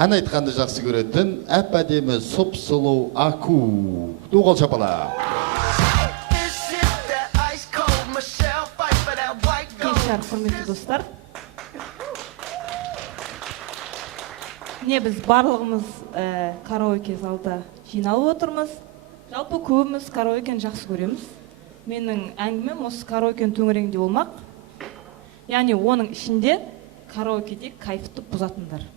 ән айтқанды жақсы көретін әп-әдемі сұп-сұлу Аку. Қол шапалақ. Кешар, құрметті достар. Біз барлығымыз караоке залда жиналып отырмыз. Жалпы көбіміз караокені жақсы көреміз. Менің әңгімем осы караокенің төңірегінде болмақ. Яғни оның ішінде караокеде кайфты бұзатындар.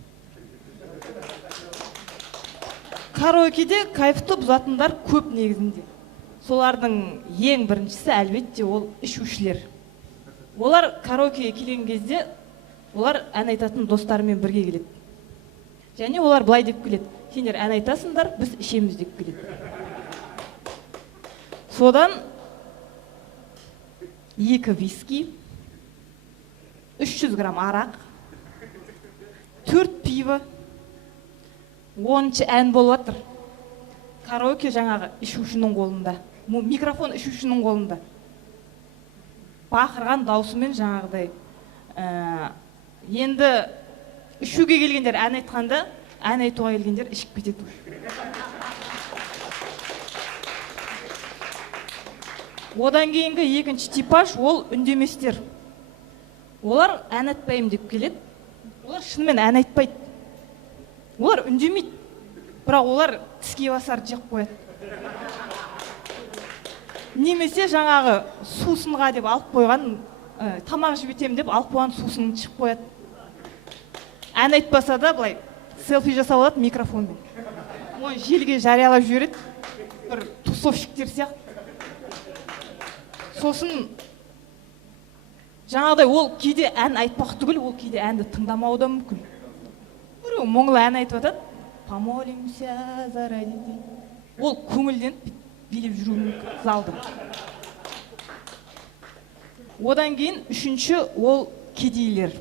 Караокеде кайфты бұзатындар көп негізінде. Солардың ең біріншісі әлбетте ол ішушілер. Олар караокеге келген кезде олар ән айтатын достарымен бірге келеді. Және олар былай деп келеді: сендер ән айтасыңдар, біз ішеміз деп келеді. Содан 2 виски, 300 грамм арақ, 4 пиво, 10-ші ән болып жатыр. Караоке жаңағы ішушінің қолында, микрофон ішушінің қолында. Бақырған даусымен жаңағыдай. Енді ішуге келгендер ән айтқанда, ән айтуға келгендер ішіп кетеді. Одан кейінгі екінші типаж ол үндеместер. Олар ән айтпайым деп келеді. Олар шынымен ән айтпайды. Олар үндемейді. Бірақ олар тіске басар жеп қояды. Немесе жаңағы сусынға деп алып қойған, тамақ жібетем деп алып қойған сусын шығып қояды. Ән айтпаса да былай селфи жасап алады микрофонмен. Оны желіге жариялап жібереді. Бір тусовщиктер сияқты. Сосын жаңағыдай ол кейде ән айтпақ түгіл, ол кейде әнді тыңдамауы да мүмкін. Біреу мұңлы ән айтып жатады. Помолимся за родителей. Ол көңілден билеп жүруі мүмкін залды. Одан кейін үшінші ол кедейлер.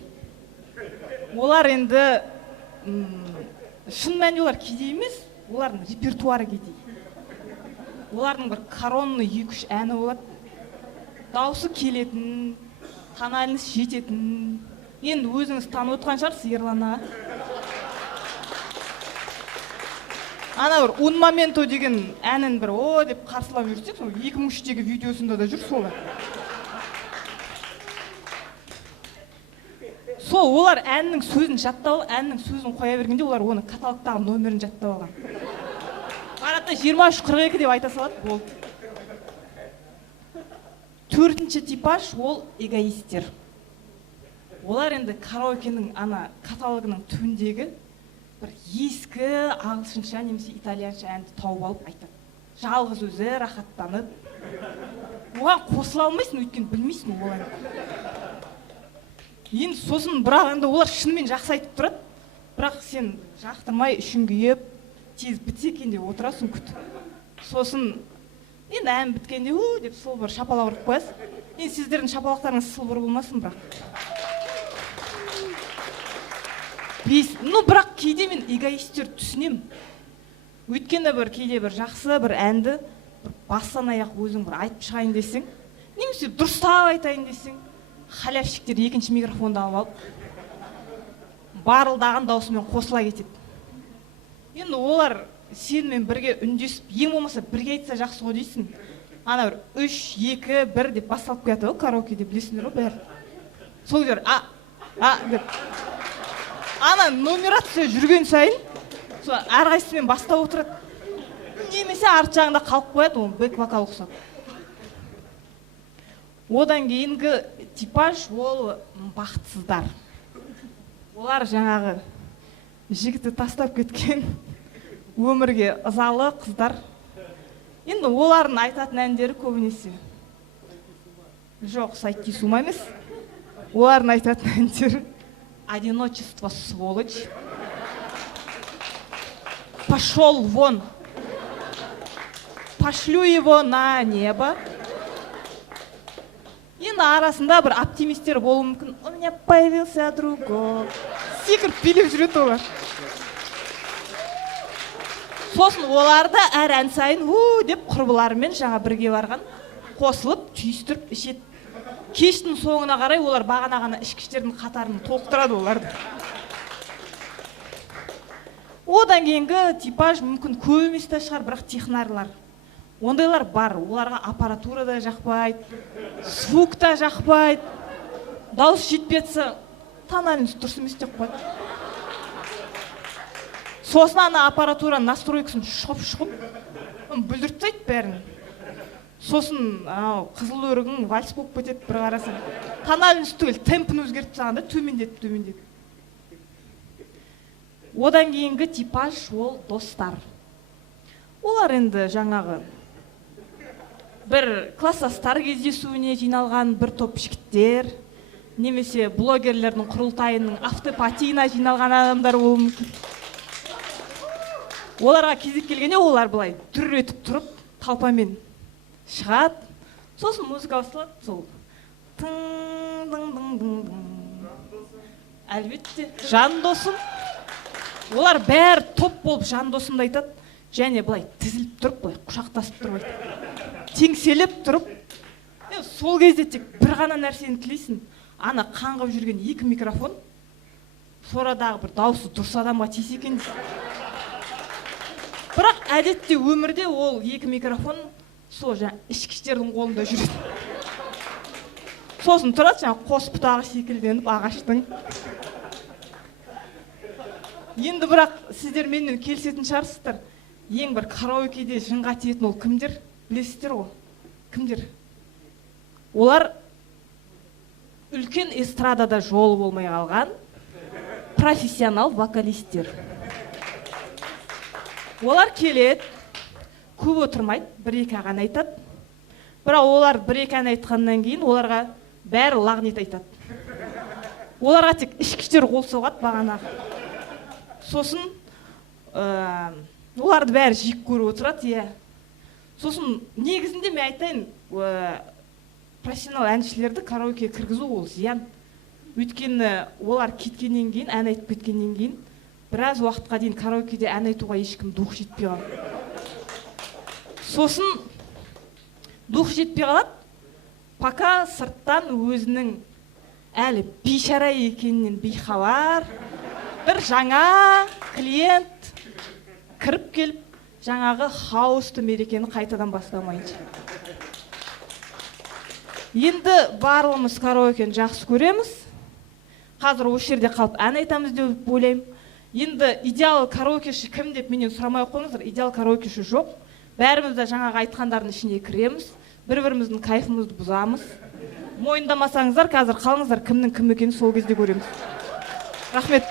Олар енді шын мәнінде олар кедей емес, олардың репертуары кедей. Олардың бір коронный 2-3 әні болады. Даусы келетін, тональность жететін. Енді өзіңіз танып отырған шығарсыз Ерлан аға. Ана бір «Un momento» деген әнін бір о деп қарсылап жүрсек, 2003-тегі видеосында да жүр солар. Сол олар әннің сөзін жаттап, әннің сөзін қоя бергенде олар оны каталогтағы номерін жаттап алған. Баратта 23:42 деп айта салады, болды. Төртінші типаж ол эгоисттер. Олар енді караокенің ана каталогының түбіндегі бір ескі ағылшынша немесе итальянша әнді тауып алып айтады. Жалғыз өзі рахаттанып. Оған қосыла алмайсың, өйткені білмейсің ол әнді. Енді сосын бірақ енді олар шынымен жақсы айтып тұрады. Бірақ сен жақтырмай ішің күйіп, тез бітсе екен деп отырасың күтіп. Сосын енді ән біткенде деп сол бір шапалақ ұрып қоясың. Енді сіздердің шапалақтарыңыз сылбыр болмасын бірақ. Бірақ кейде мен эгоисттер түсінем. Өйткені бір кейде бір жақсы бір әнді бастан аяқ өзің бір айтып шығайын десең, немесе дұрыстап айтайын десең, халявщиктер екінші микрофонды алып алып, барылдаған даусымен қосыла кетеді. Енді олар сенімен бірге үндесіп, ең болмаса бірге айтса жақсы ғой дейсің. Ана бір 3, 2, 1 деп басталып қояды ғой караокеде, білесіңдер ғой бәрі. Сол кезде деп. Ана нумерация жүрген сайын, сол әрқайсысымен бастап отырады. Немесе арт жағында қалып қояды, оны бэк-вокал ұқсап. Одан кейінгі типаж ол бақытсыздар. Олар жаңағы жігіті тастап кеткен өмірге ызалы қыздар. Енді олардың айтатын әндері көбінесе. Жоқ, сойти с ума емес. Олардың айтатын әндері «Одиночество, сволочь», «Пошел вон», «Пошлю его на небо». Енді арасында бір оптимистер болуы мүмкін. «У меня появился другой». Секіріп билеп жүреді олар. Сосын оларды әр ән сайын деп құрбыларымен жаңа бірге барған қосылып, түйістіріп ішеді. Кештің соңына қарай олар бағана ғана ішкіштердің қатарын толықтырады оларды. Одан кейінгі типаж мүмкін көп емес те шығар, бірақ технарлар. Ондайлар бар, оларға аппаратура да жақпайды, звук та жақпайды, дауыс жетпетсе, тональность дұрыс емес деп қойды. Сосын ана аппаратура настройкасын шоп-шоп бүлдіртпейді бәрін. Сосын қызыл өрігің вальс болып кетеді, бір қарасаң. Тональность түгел, темпін өзгертіп тастағанда төмендетіп. Одан кейінгі типаж ол достар. Олар енді жаңағы бір класстастар кездесуіне жиналған бір топ жігіттер, немесе блогерлердің құрылтайының автопатиына жиналған адамдар болуы мүмкін. Оларға кезек келгенде олар былай дүр етіп тұрып, талпамен шығады. Сосын музыка басталады, сол тың-дың-дың-дың. Әлбетте, жан досым. Олар бәрі топ болып жан досымды айтады, және былай тізіліп тұрып, былай құшақтасып тұрып айтады. Теңселіп тұрып, сол кезде тек бір ғана нәрсені тілейсің. Ана қаңғып жүрген 2 микрофон, сорадағы бір дауысы дұрыс адамға тисе екен. Бірақ әдетте өмірде ол 2 микрофон сол ішкіштердің қолында жүреді. Сосын тұрады, қос бұтағы секілденіп ағаштың. Енді бірақ сіздер менен келісетін шығарсыздар. Ең бір караокеде жынға тиетін ол кімдер? Білесіздер ғой? Кімдер? Олар үлкен эстрадада жолы болмай қалған профессионал вокалистер. Олар келеді, көп отырмайды, 1-2 ән айтады. Бірақ олар 1-2 ән айтқаннан кейін оларға бәрі лағнет айтады. Оларға тек ішкіштер қол соғады бағанағы. Сосын оларды бәрі жек көріп отырады. Сосын негізінде мен айтайын, профессионал әншілерді караоке кіргізу ол зиян. Өйткені олар кеткеннен кейін, ән айтып кеткеннен кейін, біраз уақытқа дейін караокеде ән айтуға ешкім дух жетпей қалады. Сосын дух жетпей қалады, пока сырттан өзінің әлі бейшара екенінен бейхабар бір жаңа клиент кіріп келіп, жаңағы хаосты мерекені қайтадан бастамайынша. Енді барлығымыз караокені жақсы көреміз. Қазір осы жерде қалып ән айтамыз деп ойлаймын. Енді идеал караокеші кім деп менен сұрамай қойыңыздар. Идеал караокеші жоқ. Бәріміз де жаңағы айтқандардың ішіне кіреміз. Бір-біріміздің кайфымызды бұзамыз. Мойындамасаңыздар, қазір қалыңыздар, кімнің кім екенін сол кезде көреміз. Рахмет.